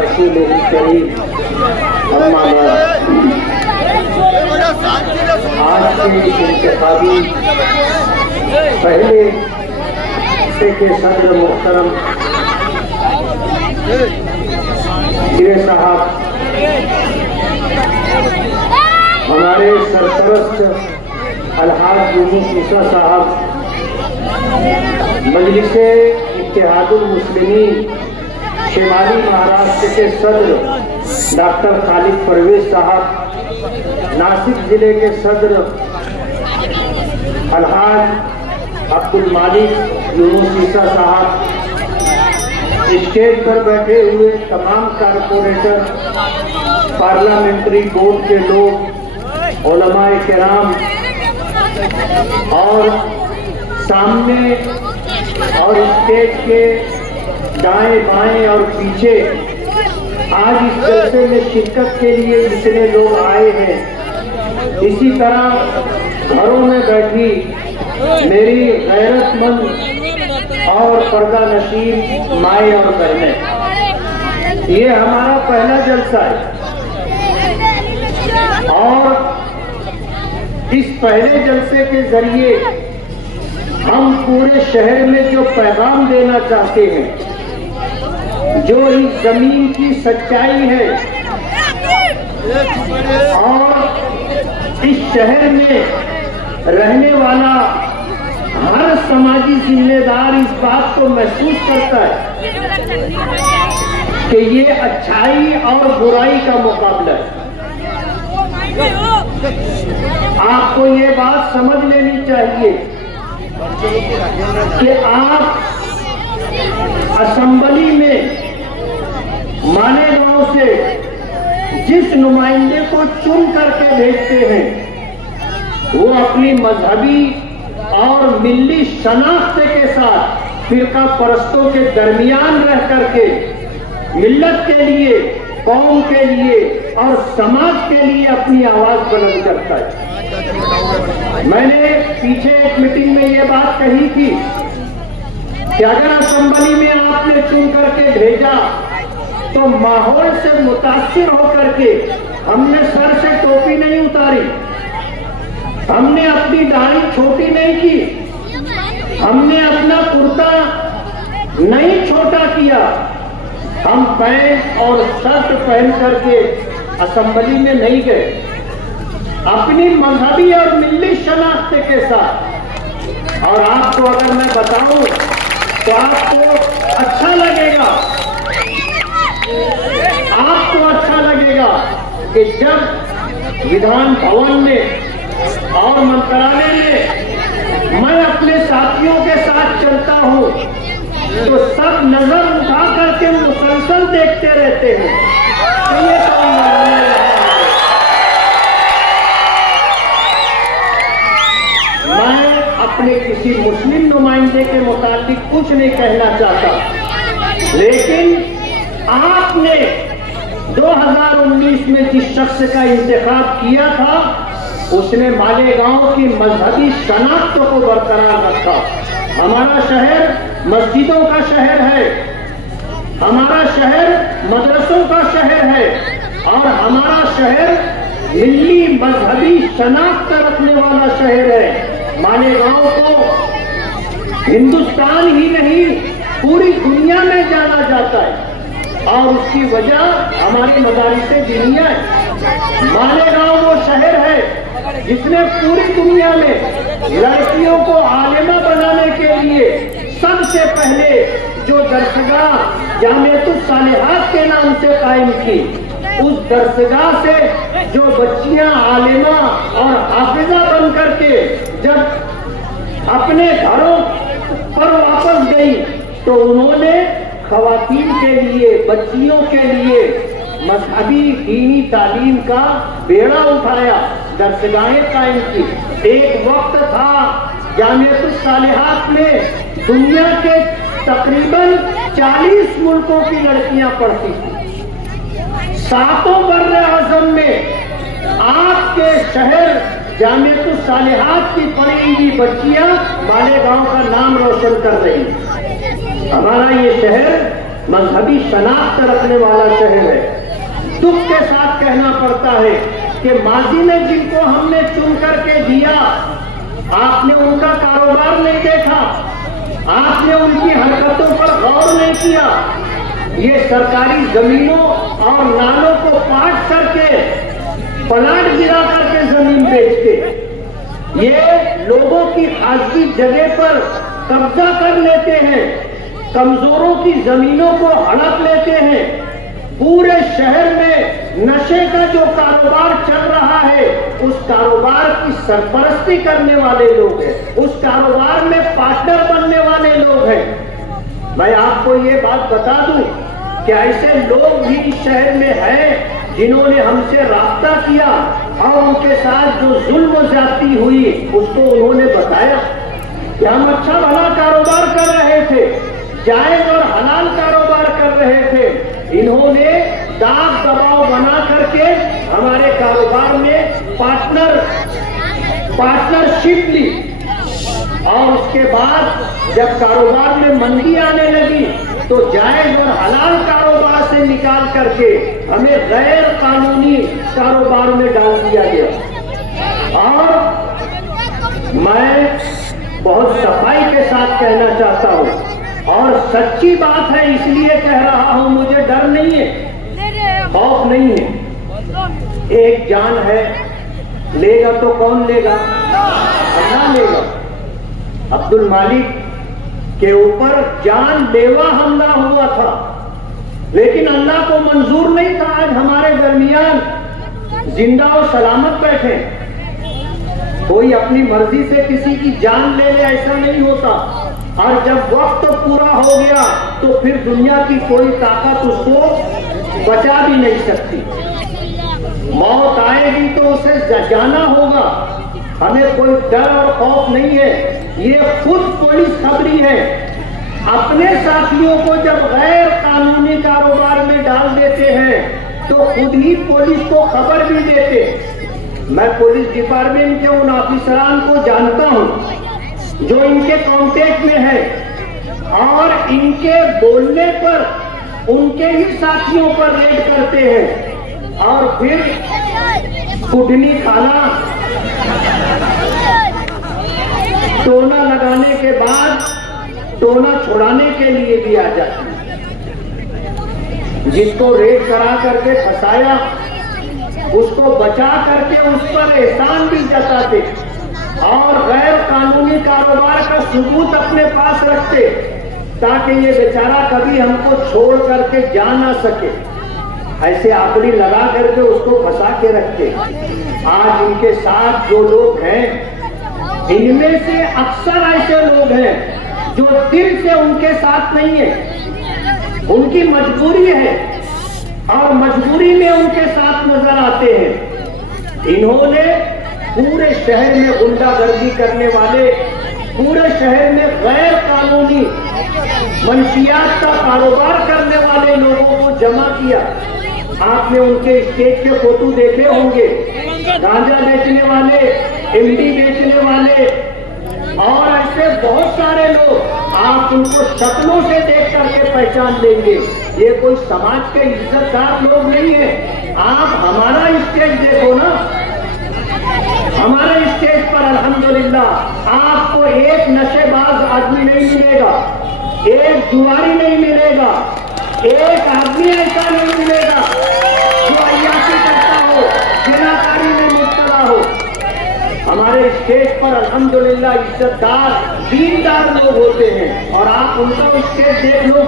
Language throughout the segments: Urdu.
رسوله الكريم اما بعد آج کے انتخابی پہلے حصے کے صدر محترم پیر صاحب، ہمارے سرپرست الحاج یونس عیسیٰ صاحب، مجلس اتحاد المسلمین شمالی مہاراشٹر کے صدر ڈاکٹر خالد پرویز صاحب، ناسک ضلع کے صدر الحاج عبد المالک یونس عیسیٰ صاحب، اسٹیج پر بیٹھے ہوئے تمام کارپوریٹر، پارلیمنٹری بورڈ کے لوگ، علماء کرام، اور سامنے اور اسٹیج کے دائیں بائیں اور پیچھے آج اس جلسے میں شرکت کے لیے جتنے لوگ آئے ہیں، اسی طرح گھروں میں بیٹھی میری غیرت مند اور پردہ نشین مائیں اور بہنیں، یہ ہمارا پہلا جلسہ ہے اور اس پہلے جلسے کے ذریعے ہم پورے شہر میں جو پیغام دینا چاہتے ہیں، جو اس زمین کی سچائی ہے اور اس شہر میں رہنے والا ہر سماجی ذمہ دار اس بات کو محسوس کرتا ہے کہ یہ اچھائی اور برائی کا مقابلہ ہے۔ آپ کو یہ بات سمجھ لینی چاہیے کہ آپ اسمبلی میں مالیگاؤں سے جس نمائندے کو چن کر کے بھیجتے ہیں، وہ اپنی مذہبی اور ملی شناخت کے ساتھ فرقہ پرستوں کے درمیان رہ کر کے ملت کے لیے، قوم کے لیے اور سماج کے لیے اپنی آواز بلند کرتا ہے۔ میں نے پیچھے ایک میٹنگ میں یہ بات کہی تھی کہ اگر اسمبلی میں آپ نے چن کر کے بھیجا تو ماحول سے متاثر ہو کر کے ہم نے سر سے ٹوپی نہیں اتاری، ہم نے اپنی داڑھی چھوٹی نہیں کی، ہم نے اپنا کرتا نہیں چھوٹا کیا، ہم پینٹ اور شرٹ پہن کر کے اسمبلی میں نہیں گئے، اپنی مذہبی اور ملی شناخت کے ساتھ۔ اور آپ کو اگر میں بتاؤں تو آپ کو اچھا لگے گا، آپ کو اچھا لگے گا کہ جب ودھان بھون میں اور منترالیہ میں میں اپنے ساتھیوں کے ساتھ چلتا ہوں تو سب نظر اٹھا کر کے مسلسل دیکھتے رہتے ہیں کہ یہ کون ہے۔ میں اپنے کسی مسلم نمائندے کے متعلق کچھ نہیں کہنا چاہتا، لیکن آپ نے 2019 میں جس شخص کا انتخاب کیا تھا اس نے مالیگاؤں کی مذہبی شناخت کو برقرار رکھا۔ ہمارا شہر مسجدوں کا شہر ہے، ہمارا شہر مدرسوں کا شہر ہے، اور ہمارا شہر ملی مذہبی شناخت رکھنے والا شہر ہے۔ مالیگاؤں کو ہندوستان ہی نہیں پوری دنیا میں جانا جاتا ہے، اور اس کی وجہ ہماری مدارس دینیہ ہے۔ مالیگاؤں وہ شہر ہے جس نے پوری دنیا میں لڑکیوں کو عالمہ بنانے کے لیے سب سے پہلے جو درسگاہ جامعۃ الصالحات کے نام سے قائم کی، اس درسگاہ سے جو بچیاں عالمہ اور حافظہ بن کر کے جب اپنے گھروں پر واپس گئی تو انہوں نے خواتین کے لیے، بچیوں کے لیے مذہبی دینی تعلیم کا بیڑا اٹھایا، درسگاہیں قائم کی۔ ایک وقت تھا جامعۃ الصالحات میں دنیا کے تقریباً 40 ملکوں کی لڑکیاں پڑھتی تھیں۔ 7 بر اعظم میں آپ کے شہر جامعۃ الصالحات کی پڑھی ہوئی بچیاں مالیگاؤں کا نام روشن کر رہی ہیں۔ ہمارا یہ شہر مذہبی شناخت رکھنے والا شہر ہے۔ دکھ کے ساتھ کہنا پڑتا ہے کہ ماضی میں جن کو ہم نے چن کر کے دیا، آپ نے ان کا کاروبار نہیں دیکھا، آپ نے ان کی حرکتوں پر غور نہیں کیا۔ یہ سرکاری زمینوں اور نالوں کو پاٹ کر کے، پلاٹ گرا کر کے زمین بیچتے، یہ لوگوں کی خاصی جگہ پر قبضہ کر لیتے ہیں، کمزوروں کی زمینوں کو ہڑپ لیتے ہیں۔ پورے شہر میں نشے کا جو کاروبار چل رہا ہے، اس کاروبار کی سرپرستی کرنے والے لوگ ہیں، اس کاروبار میں پارٹنر بننے والے لوگ ہیں۔ میں آپ کو یہ بات بتا دوں کہ ایسے لوگ بھی اس شہر میں ہیں جنہوں نے ہم سے رابطہ کیا اور ان کے ساتھ جو ظلم و زیادتی ہوئی اس کو انہوں نے بتایا کہ ہم اچھا بھلا کاروبار کر رہے تھے، جائز اور حلال کاروبار کر رہے تھے، انہوں نے داغ دباؤ بنا کر کے ہمارے کاروبار میں پارٹنرشپ لی، اور اس کے بعد جب کاروبار میں مندی آنے لگی تو جائز اور حلال کاروبار سے نکال کر کے ہمیں غیر قانونی کاروبار میں ڈال دیا گیا۔ اور میں بہت صفائی کے ساتھ کہنا چاہتا ہوں اور سچی بات ہے اس لیے کہہ رہا ہوں، مجھے ڈر نہیں ہے، خوف نہیں ہے۔ ایک جان ہے، لے گا تو کون لے گا؟ اللہ لے گا۔ عبد المالک کے اوپر جان لیوا حملہ ہوا تھا، لیکن اللہ کو منظور نہیں تھا آج ہمارے درمیان زندہ و سلامت بیٹھے۔ کوئی اپنی مرضی سے کسی کی جان لے لے ایسا نہیں ہوتا، اور جب وقت پورا ہو گیا تو پھر دنیا کی کوئی طاقت اس کو بچا بھی نہیں سکتی۔ موت آئے گی تو اسے جانا ہوگا، ہمیں کوئی ڈر اور خوف نہیں ہے۔ یہ خود پولیس خبری ہے، اپنے ساتھیوں کو جب غیر قانونی کاروبار میں ڈال دیتے ہیں تو خود ہی پولیس کو خبر بھی دیتے۔ میں پولیس ڈپارٹمنٹ کے ان آفیسران کو جانتا ہوں جو ان کے کانٹیکٹ میں ہے، اور ان کے بولنے پر ان کے ہی ساتھیوں پر ریڈ کرتے ہیں، اور پھر کڈنی کھانا، ٹونا لگانے کے بعد ٹونا چھڑانے کے لیے بھی آ جاتے ہیں۔ جس کو ریڈ کرا کر کے پھنسایا اس کو بچا کر کے اس پر احسان بھی جتاتے، اور غیر قانونی کاروبار کا ثبوت اپنے پاس رکھتے تاکہ یہ بیچارہ کبھی ہم کو چھوڑ کر کے جا نہ سکے۔ ایسے آکڑی لگا کر کے اس کو پھنسا کے رکھتے۔ آج ان کے ساتھ جو لوگ ہیں، ان میں سے اکثر ایسے لوگ ہیں جو دل سے ان کے ساتھ نہیں ہیں، ان کی مجبوری ہے اور مجبوری میں ان کے ساتھ نظر آتے ہیں۔ انہوں نے پورے شہر میں غنڈہ گردی کرنے والے، پورے شہر میں غیر قانونی منشیات کا کاروبار کرنے والے لوگوں کو جمع کیا۔ آپ نے ان کے اسٹیج کے فوٹو دیکھے ہوں گے، گانجا بیچنے والے، ایم ڈی بیچنے والے، اور ایسے بہت سارے لوگ، آپ ان کو شکلوں سے دیکھ کر کے پہچان لیں گے۔ یہ کوئی سماج کے عزت دار لوگ نہیں ہیں۔ آپ ہمارا اسٹیج دیکھو نا، ہمارے اسٹیج پر الحمدللہ آپ کو ایک نشے باز آدمی نہیں ملے گا، ایک جواری نہیں ملے گا، ایک آدمی ایسا نہیں ملے گا جو عیاشی کرتا ہو، زناکاری میں مبتلا ہو۔ ہمارے اسٹیج پر الحمدللہ عزت دار، دیندار لوگ ہوتے ہیں، اور آپ ان کا اسٹیج دیکھ لو،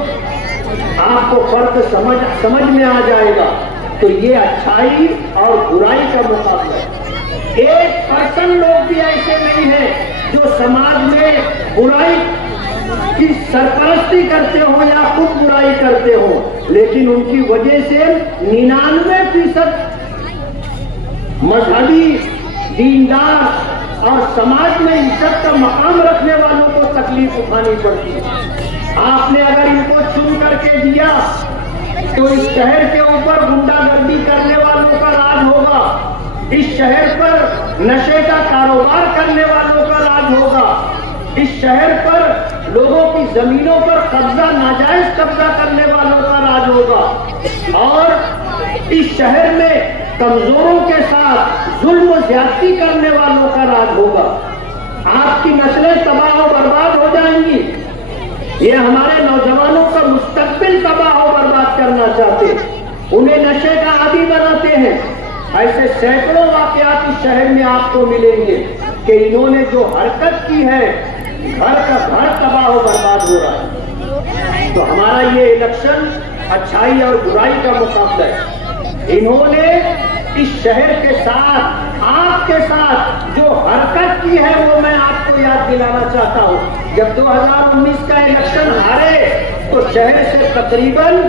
آپ کو فرق سمجھ میں آ جائے گا۔ تو یہ اچھائی اور برائی کا مقابلہ ہے۔ ایک پرسن لوگ بھی ایسے نہیں ہیں جو سماج میں برائی کی سرپرستی کرتے ہوں یا خود برائی کرتے ہوں، لیکن ان کی وجہ سے 99% مذہبی، دیندار اور سماج میں عزت کا مقام رکھنے والوں کو تکلیف اٹھانی پڑتی ہے۔ آپ نے اگر ان کو چن کر کے دیا تو اس شہر کے اوپر غنڈہ گردی کرنے والوں کا راج ہوگا، اس شہر پر نشے کا کاروبار کرنے والوں کا راج ہوگا، اس شہر پر لوگوں کی زمینوں پر قبضہ، ناجائز قبضہ کرنے والوں کا راج ہوگا، اور اس شہر میں کمزوروں کے ساتھ ظلم و زیادتی کرنے والوں کا راج ہوگا۔ آپ کی نسلیں تباہ و برباد ہو جائیں گی۔ یہ ہمارے نوجوانوں کا مستقبل تباہ و برباد کرنا چاہتے ہیں، انہیں نشے کا عادی بناتے ہیں۔ ایسے سینکڑوں واقعات اس شہر میں آپ کو ملیں گے کہ انہوں نے جو حرکت کی ہے، گھر کا گھر تباہ و برباد ہو رہا ہے۔ تو ہمارا یہ الیکشن اچھائی اور برائی کا مقابلہ ہے۔ انہوں نے اس شہر کے ساتھ، آپ کے ساتھ جو حرکت کی ہے وہ میں آپ کو یاد دلانا چاہتا ہوں۔ جب 2019 کا الیکشن ہارے تو شہر سے تقریباً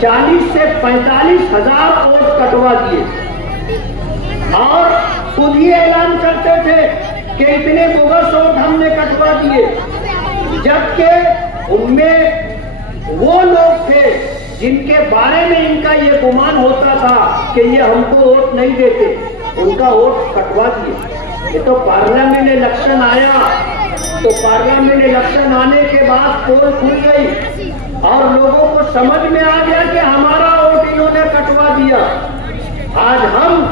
40 سے 45 ہزار ووٹ کٹوا دیے، اور خود ہی اعلان کرتے تھے کہ اتنے بوگس ووٹ ہم نے کٹوا دیے، جبکہ ان میں وہ لوگ تھے جن کے بارے میں ان کا یہ گمان ہوتا تھا کہ یہ ہم کو ووٹ نہیں دیتے، ان کا ووٹ کٹوا دیے۔ یہ تو پارلیمنٹ الیکشن آیا، تو پارلیمنٹ الیکشن آنے کے بعد پول کھل گئی اور لوگوں کو سمجھ میں آ گیا کہ ہمارا ووٹ انہوں نے کٹوا دیا۔ آج ہم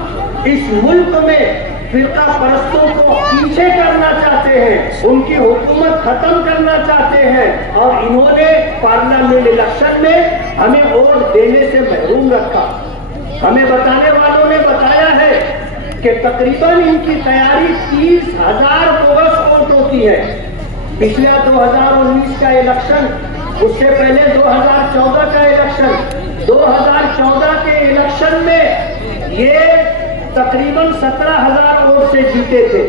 اس ملک میں فرقہ پرستوں کو پیچھے کرنا چاہتے ہیں، ان کی حکومت ختم کرنا چاہتے ہیں، اور انہوں نے پارلیمنٹ الیکشن میں ہمیں ووٹ دینے سے محروم رکھا۔ ہمیں بتانے والوں نے بتایا ہے کہ تقریباً ان کی تیاری 30,000 بوگس ووٹ ہوتی ہے۔ پچھلا 2019 کا الیکشن، اس سے پہلے 2014 کا الیکشن، 2014 کے الیکشن میں یہ تقریباً 17,000 ووٹ سے جیتے تھے۔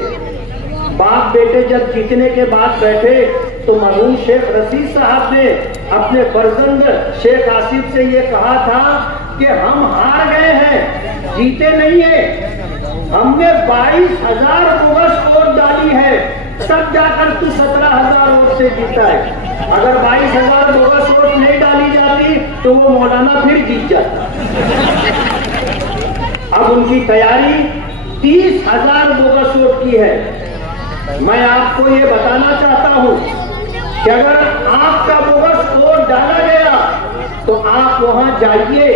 باپ بیٹے جب جیتنے کے بعد بیٹھے تو مرحوم شیخ رشید صاحب نے اپنے فرزند شیخ آصف سے یہ کہا تھا کہ ہم ہار گئے ہیں، جیتے نہیں ہیں، ہم نے 22,000 بوگس ووٹ ڈالی ہے، تب جا کر تو 17,000 ووٹ سے جیتا ہے۔ اگر 22,000 بوگس ووٹ نہیں ڈالی جاتی تو وہ مولانا پھر جیت جاتا۔ اب ان کی تیاری 30,000 بوگس ووٹ کی ہے۔ میں آپ کو یہ بتانا چاہتا ہوں کہ اگر آپ کا بوگس ووٹ ڈالا گیا تو آپ وہاں جائیے،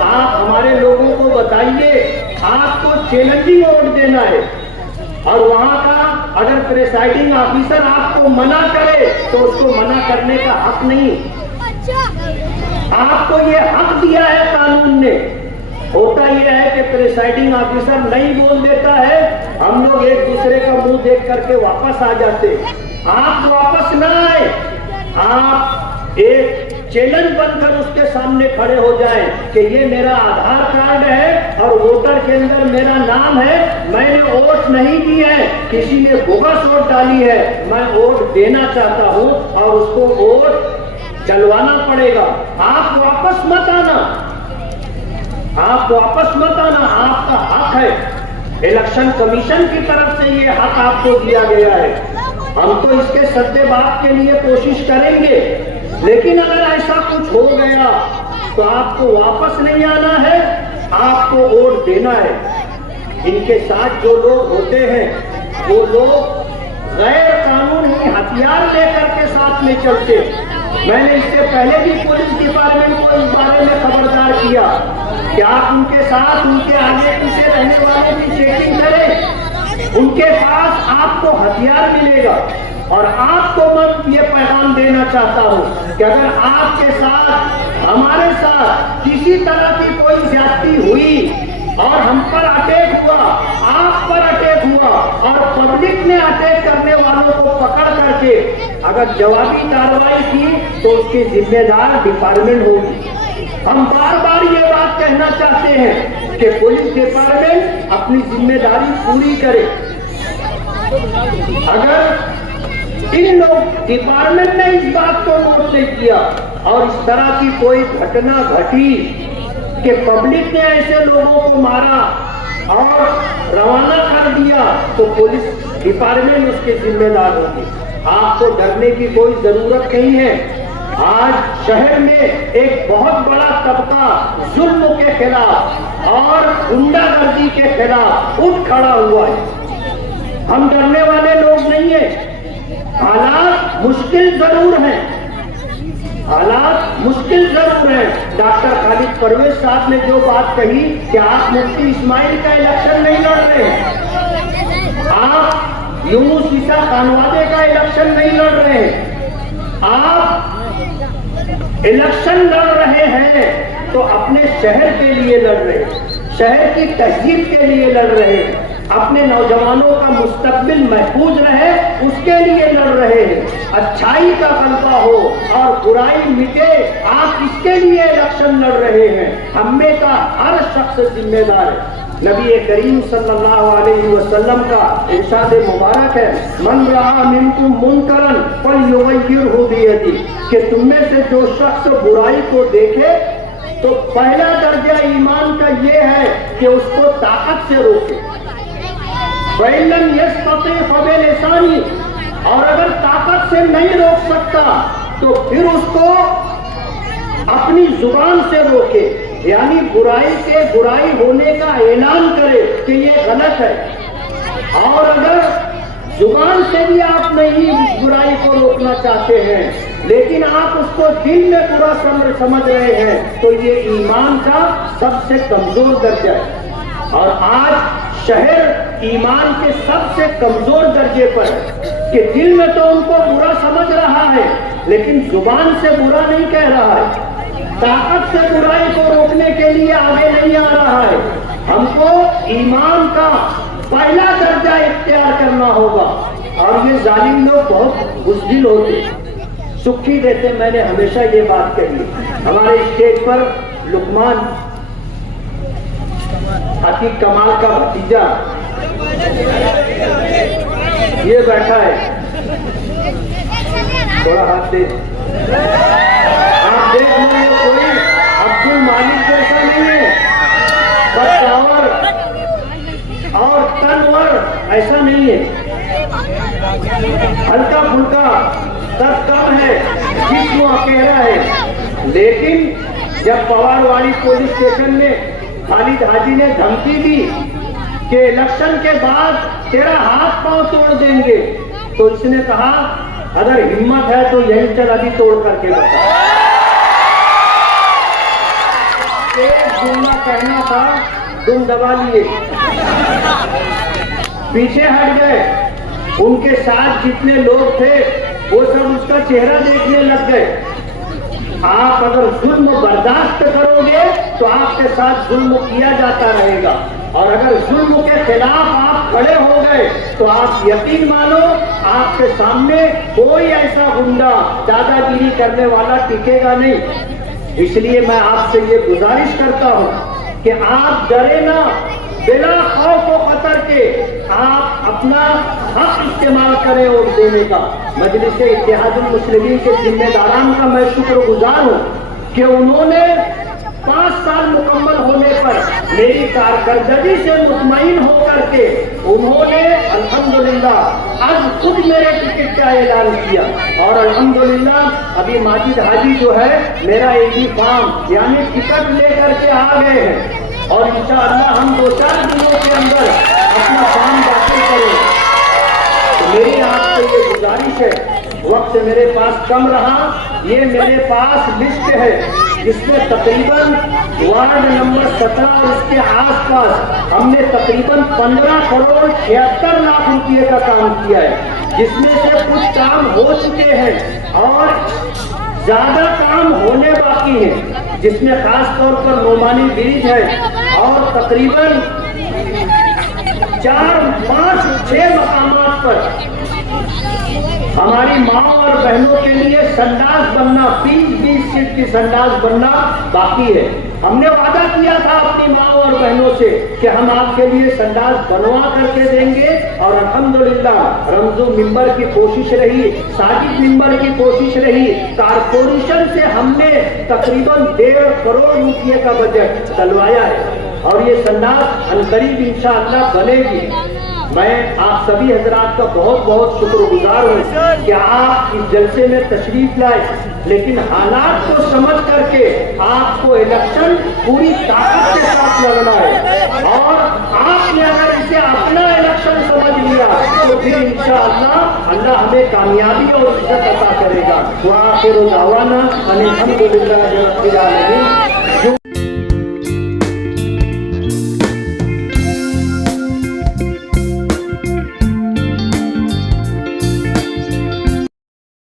آپ ہمارے لوگوں کو بتائیے، آپ کو چیلنجنگ ووٹ دینا ہے، اور وہاں کا اگر پریسائڈنگ آفیسر آپ کو منع کرے تو اس کو منع کرنے کا حق نہیں، آپ کو یہ حق دیا ہے قانون نے۔ ہوتا یہ ہے کہ پریسائڈنگ آفیسر نہیں بول دیتا ہے، ہم لوگ ایک دوسرے کا منہ دیکھ کر کے واپس آ جاتے۔ آپ واپس نہ آئے، آپ ایک چیلنج بن کر اس کے سامنے کھڑے ہو جائیں کہ یہ میرا آدھار کارڈ ہے اور ووٹر کے اندر میرا نام ہے، میں نے ووٹ نہیں دی ہے، کسی نے بوگس ووٹ ڈالی ہے، میں ووٹ دینا چاہتا ہوں اور اس کو ووٹ ڈلوانا پڑے گا۔ آپ واپس مت آنا، آپ واپس مت آنا، آپ کا حق ہے۔ الیکشن کمیشن کی طرف سے یہ حق آپ کو دیا گیا ہے۔ ہم تو اس کے سدے بات کے لیے کوشش کریں گے، لیکن اگر ایسا کچھ ہو گیا تو آپ کو واپس نہیں آنا ہے، آپ کو ووٹ دینا ہے۔ ان کے ساتھ جو لوگ ہوتے ہیں وہ لوگ غیر قانونی ہتھیار لے کر کے ساتھ میں چلتے۔ میں نے اس سے پہلے بھی پولیس ڈپارٹمنٹ کو اس بارے میں خبردار کیا کہ آپ ان کے ساتھ، ان کے آگے پیچھے رہنے والوں کی چیکنگ کریں، ان کے پاس آپ کو ہتھیار ملے گا۔ اور آپ کو میں یہ پیغام دینا چاہتا ہوں کہ اگر آپ کے ساتھ، ہمارے ساتھ کسی طرح کی کوئی زیادتی ہوئی اور ہم پر اٹیک ہوا، آپ پر اٹیک ہوا اور پبلک نے اٹیک کرنے والوں کو پکڑ کر کے اگر جوابی کارروائی کی تو اس کی ذمہ دار ڈپارٹمنٹ ہوگی۔ ہم بار بار یہ بات کہنا چاہتے ہیں کہ پولیس ڈپارٹمنٹ اپنی ذمہ داری پوری کرے۔ اگر ان لوگ ڈپارٹمنٹ نے اس بات کو نوٹ نہیں کیا اور اس طرح کی کوئی گھٹنا گھٹی کہ پبلک نے ایسے لوگوں کو مارا اور روانہ کر دیا تو پولیس ڈپارٹمنٹ اس کے ذمہ دار ہوگی۔ آپ کو ڈرنے کی کوئی ضرورت نہیں ہے۔ آج شہر میں ایک بہت بڑا طبقہ ظلم کے خلاف اور غنڈہ گردی کے خلاف اٹھ کھڑا ہوا ہے۔ ہم ڈرنے والے لوگ نہیں ہیں۔ حالات مشکل ضرور ہیں، حالات مشکل ضرور ہیں۔ ڈاکٹر خالد پرویز صاحب نے جو بات کہی کہ آپ مفتی اسماعیل کا الیکشن نہیں لڑ رہے ہیں، آپ یونس عیسیٰ خانوادے کا الیکشن نہیں لڑ رہے ہیں، آپ الیکشن لڑ رہے ہیں تو اپنے شہر کے لیے لڑ رہے ہیں، شہر کی تہذیب کے لیے لڑ رہے ہیں، اپنے نوجوانوں کا مستقبل محفوظ رہے اس کے لیے لڑ رہے ہیں، اچھائی کا غلبہ ہو اور برائی مٹے، آپ اس کے لیے الیکشن لڑ رہے ہیں۔ ہم میں کا ہر شخص ذمہ دار ہے۔ نبی کریم صلی اللہ علیہ وسلم کا ارشاد مبارک ہے، من رأى منکم منکرا فلیغیرہ بیدہ، کہ تم میں سے جو شخص برائی کو دیکھے تو پہلا درجہ ایمان کا یہ ہے کہ اس کو طاقت سے روکے، وَإِن لَّمْ يَسْتَطِعْ فَبِلِسَانِهِ، اور اگر طاقت سے نہیں روک سکتا تو پھر اس کو اپنی زبان سے روکے، یعنی برائی کے برائی ہونے کا اعلان کرے کہ یہ غلط ہے۔ اور اگر زبان سے بھی آپ نہیں اس برائی کو روکنا چاہتے ہیں لیکن آپ اس کو دل میں برا سمجھ رہے ہیں تو یہ ایمان کا سب سے کمزور درجہ ہے۔ اور آج شہر ایمان کے سب سے کمزور درجے پر ہے کہ دل میں تو ان کو برا سمجھ رہا ہے لیکن زبان سے برا نہیں کہہ رہا ہے، طاقت سے برائی کو روکنے کے لیے آگے نہیں آ رہا ہے۔ ہم کو ایمان کا پہلا درجہ اختیار کرنا ہوگا، اور یہ ظالم لوگ بہت بزدل ہوتے، سکھی دیتے۔ میں نے ہمیشہ یہ بات کہی، ہمارے اسٹیج پر لقمان عتیق کمال کا بھتیجا یہ بیٹھا ہے، تھوڑا ہاتھ دے، آپ دیکھ لیں کوئی عبد المالک جیسا نہیں ہے، بدکاور اور تنور ایسا نہیں ہے، ہلکا پھلکا قد کم ہے، جسم اکیلا ہے۔ لیکن جب پوار والی پولیس اسٹیشن میں خالد حاجی نے دھمکی دی کہ الیکشن کے بعد تیرا ہاتھ پاؤں توڑ دیں گے تو اس نے کہا اگر ہمت ہے تو یہیں چل ابھی توڑ کر کے بتا۔ ایک جملہ کہنا تھا، تم دبا لیے، پیچھے ہٹ گئے، ان کے ساتھ جتنے لوگ تھے وہ سب اس کا چہرہ دیکھنے لگ گئے۔ آپ اگر ظلم برداشت کرو گے تو آپ کے ساتھ ظلم کیا جاتا رہے گا، اور اگر ظلم کے خلاف آپ کھڑے ہو گئے تو آپ یقین مانو آپ کے سامنے کوئی ایسا گنڈا دادا گیری کرنے والا ٹکے گا نہیں۔ اس لیے میں آپ سے یہ گزارش کرتا ہوں کہ آپ ڈرے نہ، بلا خوف و خطر کے آپ اپنا حق استعمال کریں ووٹ دینے کا۔ مجلس اتحاد المسلمین کے ذمہ داران کا میں شکر گزار ہوں کہ انہوں نے 5 سال مکمل ہونے پر میری کارکردگی سے مطمئن ہو کر کے انہوں نے الحمدللہ آج خود میرے ٹکٹ کا اعلان کیا، اور الحمدللہ ابھی ماجد حاجی جو ہے میرا ایڈی فارم یعنی ٹکٹ لے کر کے آ گئے ہیں، اور انشاءاللہ ہم 2-4 دنوں کے اندر اپنا فارم داخل کریں۔ تو میری آپ سے یہ گزارش ہے، وقت میرے پاس کم رہا، یہ میرے پاس لسٹ ہے جس میں تقریباً وارڈ نمبر 17 اور اس کے آس پاس ہم نے تقریباً 15 کروڑ 76 لاکھ روپئے کا کام کیا ہے، جس میں سے کچھ کام ہو چکے ہیں اور زیادہ کام ہونے باقی ہیں، جس میں خاص طور پر نعمانی برج ہے، اور تقریباً 4, 5, 6 مقامات پر ہماری ماں اور بہنوں کے لیے سنڈاس بننا، 20 سیٹ کی سنڈاس بننا باقی ہے۔ ہم نے وعدہ کیا تھا اپنی ماں اور بہنوں سے کہ ہم آپ کے لیے سنڈاس بنوا کر کے دیں گے، اور الحمدللہ رمضو ممبر کی کوشش رہی، ساجد ممبر کی کوشش رہی، کارپوریشن سے ہم نے تقریباً 1.5 کروڑ روپئے کا بجٹ ڈلوایا ہے، اور یہ سنڈاس عنقریب انشاءاللہ بنے گی۔ میں آپ سبھی حضرات کا بہت بہت شکر گزار ہوں کہ آپ اس جلسے میں تشریف لائے، لیکن حالات کو سمجھ کر کے آپ کو الیکشن پوری طاقت کے ساتھ لڑنا ہے، اور آپ نے اگر اسے اپنا الیکشن سمجھ لیا تو پھر انشاءاللہ اللہ ہمیں کامیابی اور عزت عطا کرے گا. وآخر دعوانا ان الحمد للہ رب العالمین.